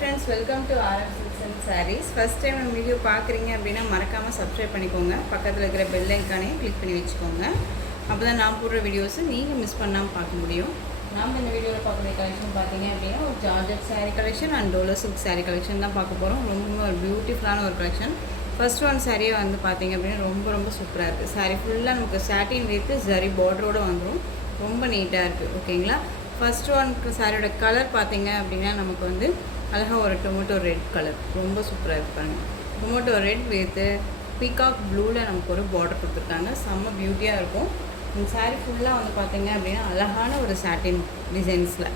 friends, welcome to RF Silks and Sarees. First time நம்ம video பார்க்குறீங்க அப்படின்னா மறக்காமல் சப்ஸ்கிரைப் பண்ணிக்கோங்க. பக்கத்தில் இருக்கிற பெல் ஐக்கானையும் கிளிக் பண்ணி வச்சுக்கோங்க. அப்போ தான் நான் போடுற வீடியோஸை நீங்கள் மிஸ் பண்ணாமல் பார்க்க முடியும். நாம் இந்த வீடியோவில் பார்க்குற கலெக்ஷன் பார்த்தீங்க அப்படின்னா ஒரு georgette sari collection and Dolo silk sari collection தான் பார்க்க போகிறோம். ரொம்ப ஒரு பியூட்டிஃபுல்லான ஒரு கலெக்ஷன். ஃபர்ஸ்ட் ஒன் சாரியை வந்து பார்த்தீங்க அப்படின்னா ரொம்ப சூப்பராக இருக்குது. சாரீ ஃபுல்லாக நமக்கு சாட்டின் வித் ஜரி பார்டரோடு வந்துடும். ரொம்ப நீட்டாக இருக்குது. ஓகேங்களா? ஃபர்ஸ்ட் ஒன்க்கு சாரியோட கலர் பார்த்தீங்க அப்படின்னா நமக்கு வந்து அழகாக ஒரு டொமேட்டோ ரெட் கலர் ரொம்ப சூப்பராக இருக்குது பாருங்கள். டொமேட்டோ ரெட் வித் பீகாக் ப்ளூவில் நமக்கு ஒரு பார்டர் கொடுத்துருக்காங்க. செம்ம பியூட்டியாக இருக்கும். இந்த சாரீ ஃபுல்லாக வந்து பார்த்தீங்க அப்படின்னா அழகான ஒரு சாட்டின் டிசைன்ஸில்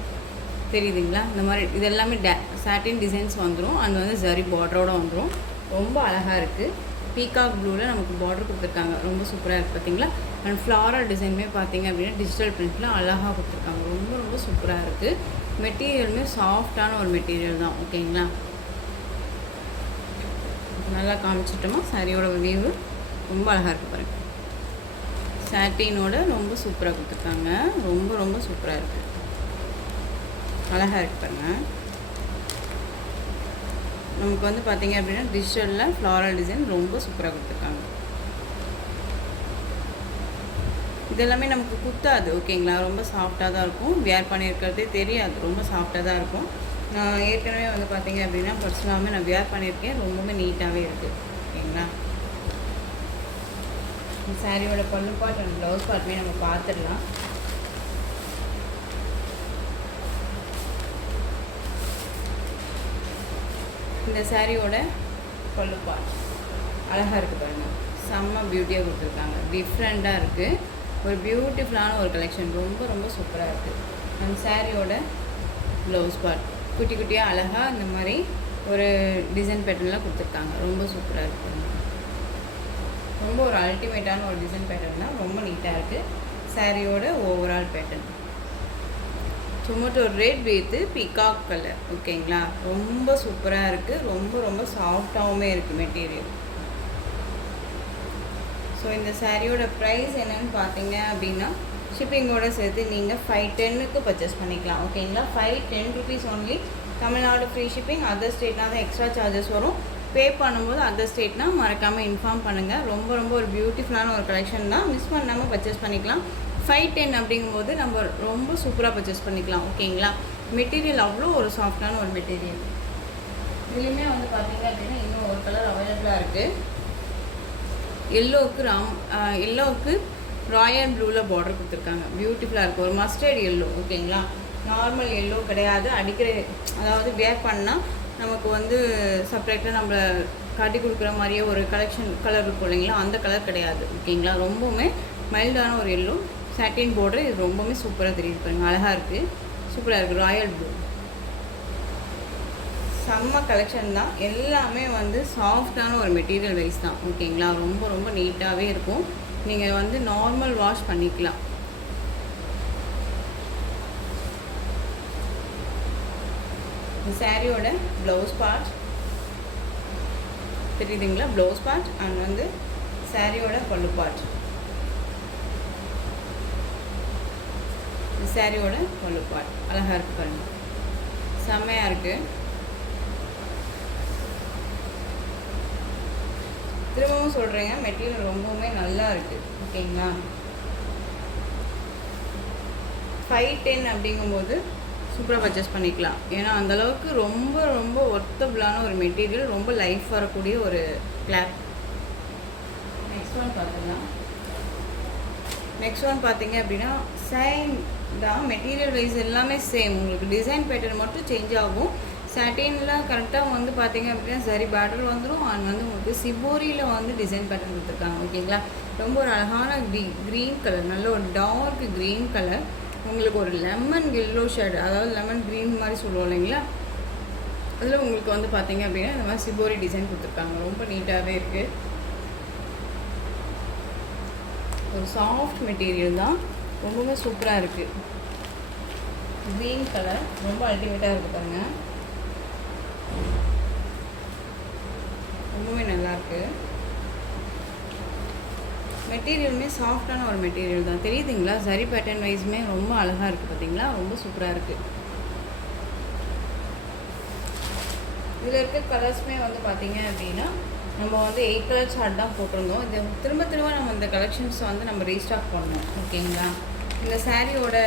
தெரியுதுங்களா? இந்த மாதிரி இது எல்லாமே சாட்டின் டிசைன்ஸ் வந்துடும். அது வந்து ஜரி பார்டரோடு வந்துடும். ரொம்ப அழகாக இருக்குது. பீகாக் ப்ளூவில் நமக்கு பார்டர் கொடுத்துருக்காங்க. ரொம்ப சூப்பராக இருக்குது பார்த்தீங்களா? அண்ட் ஃப்ளாரல் டிசைனுமே பார்த்தீங்க அப்படின்னா டிஜிட்டல் பிரிண்ட்டில் அழகாக கொடுத்துருக்காங்க. ரொம்ப சூப்பராக இருக்குது. மெட்டீரியலுமே சாஃப்டான ஒரு மெட்டீரியல் தான். ஓகேங்களா? நல்லா காமிச்சிட்டோமா? சாரியோட வியூ ரொம்ப அழகாக இருக்குது பாருங்கள். சாட்டினோட ரொம்ப சூப்பராக கொடுத்துருக்காங்க. ரொம்ப சூப்பராக இருக்குது. அழகாக இருக்குது பாருங்கள். நமக்கு வந்து பார்த்தீங்க அப்படின்னா டிஜிட்டலில் ஃப்ளாரல் டிசைன் ரொம்ப சூப்பராக கொடுத்துருக்காங்க. இதெல்லாமே நமக்கு குத்தாது. ஓகேங்களா? ரொம்ப சாஃப்டாக தான் இருக்கும். வியர் பண்ணியிருக்கிறதே தெரியாது. ரொம்ப சாஃப்டாக தான் இருக்கும். நான் ஏற்கனவே வந்து பார்த்தீங்க அப்படின்னா பர்சனலாகவே நான் வியர் பண்ணியிருக்கேன். ரொம்பவே நீட்டாகவே இருக்குது. ஓகேங்களா? இந்த சாரியோட பல்லு பார்ட் அண்ட் ப்ளவுஸ் பார்ட்டுமே நம்ம பார்த்துடலாம். இந்த சாரியோட பல்லு பார்ட் அழகாக இருக்குது பாருங்கள். செம்ம பியூட்டியாக கொடுத்துருக்காங்க. டிஃப்ரெண்ட்டாக இருக்குது. ஒரு பியூட்டிஃபுல்லான ஒரு கலெக்ஷன். ரொம்ப சூப்பராக இருக்குது. அந்த சாரியோட ப்ளவுஸ் பார்ட் குட்டியாக அழகாக இந்த மாதிரி ஒரு டிசைன் பேட்டர்னில் கொடுத்துருக்காங்க. ரொம்ப சூப்பராக இருக்குது. ரொம்ப ஒரு அல்டிமேட்டான ஒரு டிசைன் பேட்டர்ன் தான். ரொம்ப நீட்டாக இருக்குது. சாரியோட overall pattern tomato red with peacock colour. ஓகேங்களா? ரொம்ப சூப்பராக இருக்குது. ரொம்ப சாஃப்டாகவுமே இருக்குது மெட்டீரியல். ஸோ இந்த சாரியோட ப்ரைஸ் என்னென்னு பார்த்தீங்க அப்படின்னா ஷிப்பிங்கோடு சேர்த்து நீங்கள் 510க்கு பர்ச்சேஸ் பண்ணிக்கலாம். ஓகேங்களா? 510 rupees only. Tamil Nadu free shipping. Other ஸ்டேட்னால் தான் எக்ஸ்ட்ரா சார்ஜஸ் வரும். பே பண்ணும்போது அதர் ஸ்டேட்னால் மறக்காமல் இன்ஃபார்ம் பண்ணுங்கள். ரொம்ப ஒரு பியூட்டிஃபுல்லான ஒரு கலெக்ஷன் தான். மிஸ் பண்ணாமல் பர்ச்சேஸ் பண்ணிக்கலாம். 510 அப்படிங்கும்போது நம்ம ரொம்ப சூப்பராக பர்ச்சேஸ் பண்ணிக்கலாம். ஓகேங்களா? மெட்டீரியல் அவ்வளோ ஒரு சாஃப்டான ஒரு மெட்டீரியல். இதுலேயுமே வந்து பார்த்தீங்க அப்படின்னா இன்னும் ஒரு கலர் அவைலபிளாக இருக்குது. எல்லோவுக்கு ராயல் ப்ளூவில் பார்டர் கொடுத்துருக்காங்க. பியூட்டிஃபுல்லாக இருக்குது. ஒரு மஸ்டர்ட் எல்லோ. ஓகேங்களா? நார்மல் எல்லோ கிடையாது. அதாவது வேர் பண்ணால் நமக்கு வந்து செப்பரேட்டாக நம்ம காட்டி கொடுக்குற மாதிரியே ஒரு கலர் இருக்கும் இல்லைங்களா? அந்த கலர் கிடையாது. ஓகேங்களா? ரொம்பவுமே மைல்டான ஒரு எல்லோ. சாட்டின் பார்டர். இது ரொம்பவுமே சூப்பராக தெரியுது பாருங்கள். அழகாக இருக்குது. சூப்பராக இருக்குது. ராயல் ப்ளூ செம்ம கலெக்ஷன் தான். எல்லாமே வந்து சாஃப்டான ஒரு மெட்டீரியல் வைஸ் தான். ஓகேங்களா? ரொம்ப நீட்டாகவே இருக்கும். நீங்கள் வந்து நார்மல் வாஷ் பண்ணிக்கலாம். இந்த சாரியோட ப்ளவுஸ் பார்ட் தெரியுதுங்களா? ப்ளவுஸ் பார்ட் அண்ட் வந்து சாரியோட பல்லு பார்ட். இந்த சாரியோட பல்லு பார்ட் அழகாக இருக்குது பாருங்கள். செம்மையாக இருக்குது. திரும்பவும் சொல்கிறேங்க, மெட்டீரியல் ரொம்பவுமே நல்லா இருக்குது. ஓகேங்களா? 510 அப்படிங்கும்போது சூப்பராக பர்ச்சேஸ் பண்ணிக்கலாம். ஏன்னா அந்தளவுக்கு ரொம்ப ஒர்த்தபுளான ஒரு மெட்டீரியல். ரொம்ப லைஃப் வரக்கூடிய ஒரு கிளாத். நெக்ஸ்ட் ஒன் பார்த்தீங்க அப்படின்னா சேம் தான். மெட்டீரியல் வைஸ் எல்லாமே சேம். உங்களுக்கு டிசைன் பேட்டர்ன் மட்டும் சேஞ்ச் ஆகும். சாட்டினில் கரெக்டாக வந்து பார்த்தீங்க அப்படின்னா சரி பேட்டர் வந்துடும். அண்ட் வந்து உங்களுக்கு சிபோரியில் வந்து டிசைன் பேட்டர்ன் கொடுத்துருக்காங்க. ஓகேங்களா? ரொம்ப ஒரு அழகான க்ரீன் கலர். நல்ல ஒரு டார்க் க்ரீன் கலர். உங்களுக்கு ஒரு லெமன் எல்லோ ஷேடு, அதாவது லெமன் க்ரீன் மாதிரி சொல்லுவோம் இல்லைங்களா? அதில் உங்களுக்கு வந்து பார்த்தீங்க அப்படின்னா இந்த மாதிரி சிபோரி டிசைன் கொடுத்துருக்காங்க. ரொம்ப நீட்டாகவே இருக்குது. ஒரு சாஃப்ட் மெட்டீரியல் தான். ரொம்பவே சூப்பராக இருக்குது. க்ரீன் கலர் ரொம்ப அல்டிமேட்டாக இருக்குது பாருங்கள். ரொம்பவே நல்லாயிருக்கு. மெட்டீரியலுமே சாஃப்டான ஒரு மெட்டீரியல் தான். தெரியுதுங்களா? சரி பேட்டர்ன் வைஸுமே ரொம்ப அழகாக இருக்குது பார்த்தீங்களா? ரொம்ப சூப்பராக இருக்குது. இதில் இருக்க கலர்ஸுமே வந்து பார்த்திங்க அப்படின்னா நம்ம வந்து 8 கலர் சார்ட் தான் போட்டிருந்தோம். இது திரும்ப திரும்ப நம்ம இந்த கலெக்ஷன்ஸ் வந்து நம்ம ரீஸ்டாக் பண்ணோம். ஓகேங்களா. இந்த சாரியோட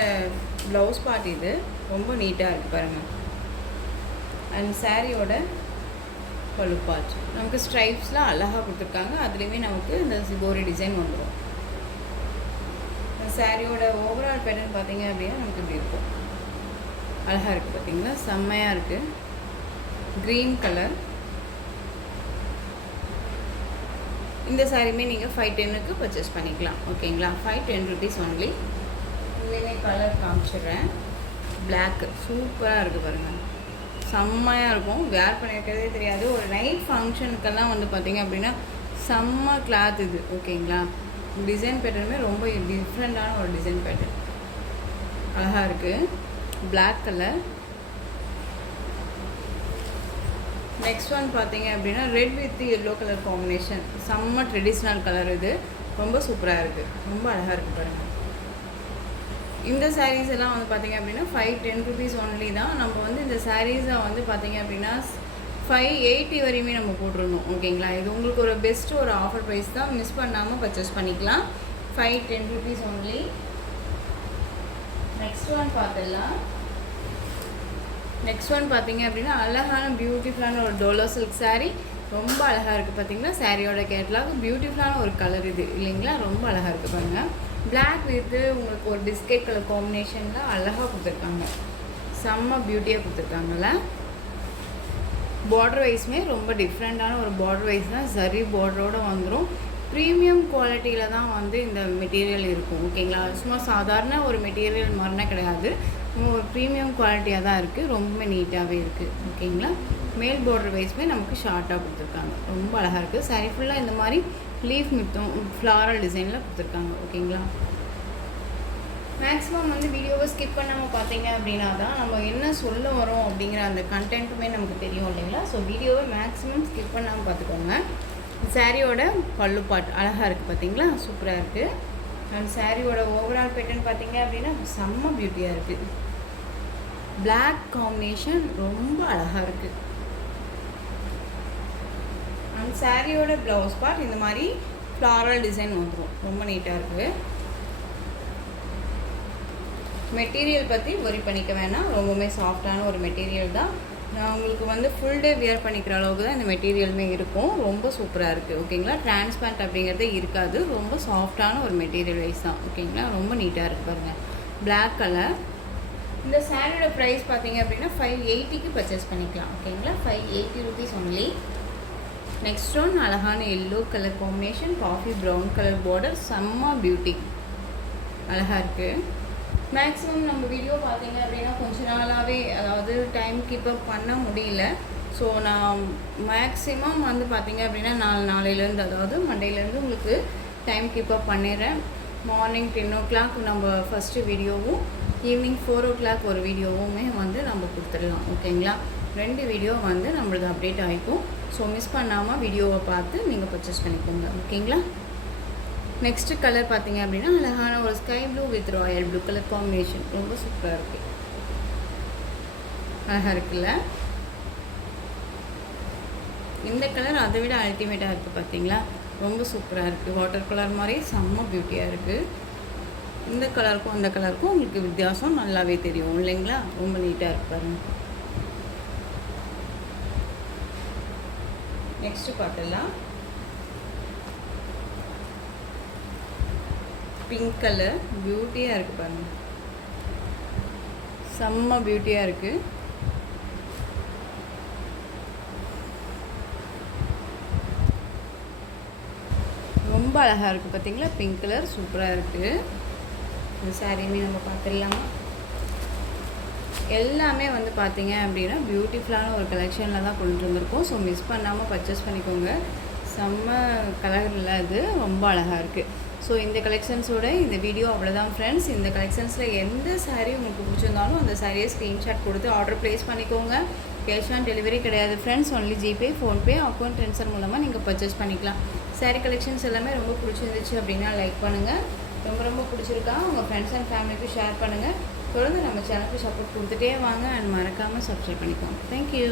ப்ளவுஸ் பார்ட் இது ரொம்ப நீட்டாக இருக்குது பாருங்கள். அண்ட் சாரியோட பல்லு பார்ட் நமக்கு ஸ்ட்ரைப்ஸ்லாம் அழகாக கொடுத்துருக்காங்க. அதுலேயுமே நமக்கு இந்த சிகோரி டிசைன் வந்துடும். இந்த சாரியோட ஓவரால் பேட்டர்ன் பார்த்திங்க அப்படின்னா நமக்கு இப்படி இருக்கும். அழகாக இருக்குது பார்த்திங்களா, செம்மையாக இருக்குது. Green colour. இந்த சாரியுமே நீங்கள் 510க்கு பர்ச்சேஸ் பண்ணிக்கலாம். ஓகேங்களா. 510 ருபீஸ் ஒன்லி. இதுலேயுமே கலர் காமிச்சிடுறேன். பிளாக்கு சூப்பராக இருக்குது பாருங்கள், செம்மையாக இருக்கும். வேர் பண்ணியிருக்கிறதே தெரியாது. ஒரு நைட் ஃபங்க்ஷனுக்கெல்லாம் வந்து பார்த்திங்க அப்படின்னா செம்ம கிளாத் இது. ஓகேங்களா. டிசைன் பேட்டர்னுமே ரொம்ப டிஃப்ரெண்ட்டான ஒரு டிசைன் பேட்டர்ன், அழகாக இருக்குது. Black colour. நெக்ஸ்ட் ஒன் பார்த்தீங்க அப்படின்னா red with yellow colour combination, செம்ம ட்ரெடிஷ்னல் கலர். இது ரொம்ப சூப்பராக இருக்குது, ரொம்ப அழகாக இருக்குது பாருங்கள். இந்த சாரீஸ் எல்லாம் வந்து பார்த்திங்க அப்படின்னா 510 ருபீஸ் ஒன்லி தான். நம்ம வந்து இந்த சாரீஸை வந்து பார்த்திங்க அப்படின்னா 580 வரையுமே நம்ம போட்டிருந்தோம். ஓகேங்களா. இது உங்களுக்கு ஒரு பெஸ்ட்டு ஒரு ஆஃபர் ப்ரைஸ் தான், மிஸ் பண்ணாமல் பர்ச்சேஸ் பண்ணிக்கலாம். 510 ருபீஸ் ஒன்லி. நெக்ஸ்ட் ஒன் பார்த்துடலாம். நெக்ஸ்ட் ஒன் பார்த்திங்க அப்படின்னா அழகான பியூட்டிஃபுல்லான ஒரு டோலோ சில்க் சாரீ, ரொம்ப அழகாக இருக்குது. பார்த்திங்கன்னா சாரியோட கேட்லாக் பியூட்டிஃபுல்லான ஒரு கலர் இது இல்லைங்களா, ரொம்ப அழகாக இருக்குது பாருங்கள். பிளாக் வித்து உங்களுக்கு ஒரு பிஸ்கெட் கலர் காம்பினேஷனில் அழகாக கொடுத்துருக்காங்க, செம்ம பியூட்டியாக கொடுத்துருக்காங்கல்ல. பார்டர் வைஸுமே ரொம்ப டிஃப்ரெண்ட்டான ஒரு பார்டர் வைஸ் தான், சரி பார்டரோடு வந்துடும். ப்ரீமியம் குவாலிட்டியில் தான் வந்து இந்த மெட்டீரியல் இருக்கும். ஓகேங்களா. சும்மா சாதாரண ஒரு மெட்டீரியல் மாதிரினா கிடையாது, ஒரு ப்ரீமியம் குவாலிட்டியாக தான் இருக்குது. ரொம்பவே நீட்டாகவே இருக்குது. ஓகேங்களா. மேல் பார்டர் வைஸுமே நமக்கு ஷார்ட்டாக கொடுத்துருக்காங்க, ரொம்ப அழகாக இருக்குது. சாரி ஃபுல்லாக இந்த மாதிரி லீஃப் மித்தம் ஃப்ளாரல் டிசைனில் கொடுத்துருக்காங்க. ஓகேங்களா. மேக்ஸிமம் வந்து வீடியோவை ஸ்கிப் பண்ணாமல் பார்த்தீங்க அப்படின்னா தான் நம்ம என்ன சொல்ல வரோம் அப்படிங்கிற அந்த கண்டென்ட்டுமே நமக்கு தெரியும் இல்லைங்களா. ஸோ வீடியோவை மேக்ஸிமம் ஸ்கிப் பண்ணாமல் பார்த்துக்கோங்க. சாரியோட பல்லு பார்ட் அழகாக இருக்குது பார்த்தீங்களா, சூப்பராக இருக்குது. அண்ட் சாரியோட ஓவரால் பேட்டர்ன் பார்த்தீங்க அப்படின்னா செம்ம பியூட்டியாக இருக்குது. பிளாக் காம்பினேஷன் ரொம்ப அழகாக இருக்குது. அண்ட் சாரியோட ப்ளவுஸ் பார்ட் இந்த மாதிரி ஃப்ளாரல் டிசைன் வந்துடும், ரொம்ப நீட்டாக இருக்குது. மெட்டீரியல் பற்றி ஒரி பண்ணிக்க வேணாம், ரொம்பவுமே சாஃப்டான ஒரு மெட்டீரியல் தான். நான் உங்களுக்கு வந்து ஃபுல் டே வியர் பண்ணிக்கிற அளவுக்கு தான் இந்த மெட்டீரியலுமே இருக்கும், ரொம்ப சூப்பராக இருக்குது. ஓகேங்களா. டிரான்ஸ்பரண்ட் அப்படிங்கிறதே இருக்காது, ரொம்ப சாஃப்டான ஒரு மெட்டீரியல் வைஸ் தான். ஓகேங்களா. ரொம்ப நீட்டாக இருக்குது பாருங்கள். Black colour. இந்த சாரியோட ப்ரைஸ் பார்த்தீங்க அப்படின்னா 580க்கு பர்ச்சேஸ் பண்ணிக்கலாம். ஓகேங்களா. 580 ருபீஸ் ஒன்லி. நெக்ஸ்ட் ஒன் அழகான yellow colour combination, coffee brown colour border, செம்ம பியூட்டி, அழகாக இருக்குது. மேக்ஸிமம் நம்ம வீடியோ பார்த்தீங்க அப்படின்னா கொஞ்ச நாளாகவே அதாவது டைம் கீப்பப் பண்ண முடியல. ஸோ நான் மேக்ஸிமம் வந்து பார்த்திங்க அப்படின்னா நாளையிலேருந்து அதாவது மண்டேலேருந்து உங்களுக்கு டைம் கீப்பப் பண்ணிடுறேன். மார்னிங் 10 o'clock நம்ம ஃபஸ்ட்டு வீடியோவும், ஈவினிங் 4 o'clock ஒரு வீடியோவுமே வந்து நம்ம கொடுத்துடலாம். ஓகேங்களா. 2 வீடியோ வந்து நம்மளது அப்டேட் ஆகிக்கும். ஸோ மிஸ் பண்ணாமல் வீடியோவை பார்த்து நீங்கள் பர்ச்சேஸ் பண்ணிக்கோங்க. ஓகேங்களா. நெக்ஸ்ட்டு கலர் பார்த்தீங்க அப்படின்னா அழகான ஒரு sky blue with Royal blue colour combination, ரொம்ப சூப்பராக இருக்குது, அழகாக இருக்குல்ல. இந்த கலர் அதை விட அல்டிமேட்டாக இருக்குது பார்த்தீங்களா, ரொம்ப சூப்பராக இருக்குது. வாட்டர் கலர் மாதிரி செம்ம பியூட்டியாக இருக்குது. இந்த கலருக்கும் அந்த கலருக்கும் உங்களுக்கு வித்தியாசம் நல்லாவே தெரியும் இல்லைங்களா, ரொம்ப நீட்டாக இருக்கு பாருங்கள். நெக்ஸ்ட்டு பார்த்துடலாம். பிங்க் கலர் பியூட்டியாக இருக்குது பாருங்கள், செம்ம பியூட்டியாக இருக்குது. ரொம்ப அழகாக இருக்குது பார்த்தீங்களா, பிங்க் கலர் சூப்பராக இருக்குது. இந்த சாரியுமே நம்ம பார்த்துடலாமா. எல்லாமே வந்து பார்த்தீங்க அப்படின்னா பியூட்டிஃபுல்லான ஒரு கலெக்ஷனில் தான் கொண்டு வந்திருக்கோம். ஸோ மிஸ் பண்ணாமல் பர்ச்சேஸ் பண்ணிக்கோங்க. செம்ம கலரில் அது ரொம்ப அழகாக இருக்குது. ஸோ இந்த கலெக்ஷன்ஸோட இந்த வீடியோ அவ்வளோதான் ஃப்ரெண்ட்ஸ். இந்த கலெக்ஷன்ஸில் எந்த சாரீ உங்களுக்கு பிடிச்சிருந்தாலும் அந்த சாரியை ஸ்க்ரீன்ஷாட் கொடுத்து ஆர்டர் ப்ளேஸ் பண்ணிக்கோங்க. கேஷ் ஆன் டெலிவரி கிடையாது friends, only GPay, PhonePe, account transfer மூலமாக நீங்கள் பர்ச்சேஸ் பண்ணிக்கலாம். சாரீ கலெக்ஷன்ஸ் எல்லாமே ரொம்ப பிடிச்சிருந்துச்சு அப்படின்னா லைக் பண்ணுங்கள். ரொம்ப பிடிச்சிருக்கா உங்கள் ஃப்ரெண்ட்ஸ் அண்ட் ஃபேமிலிக்கு ஷேர் பண்ணுங்கள். தொடர்ந்து நம்ம சேனலுக்கு சப்போர்ட் கொடுத்துட்டே வாங்க அண்ட் மறக்காமல் சப்ஸ்கிரைப் பண்ணிக்கோங்க. தேங்க்யூ.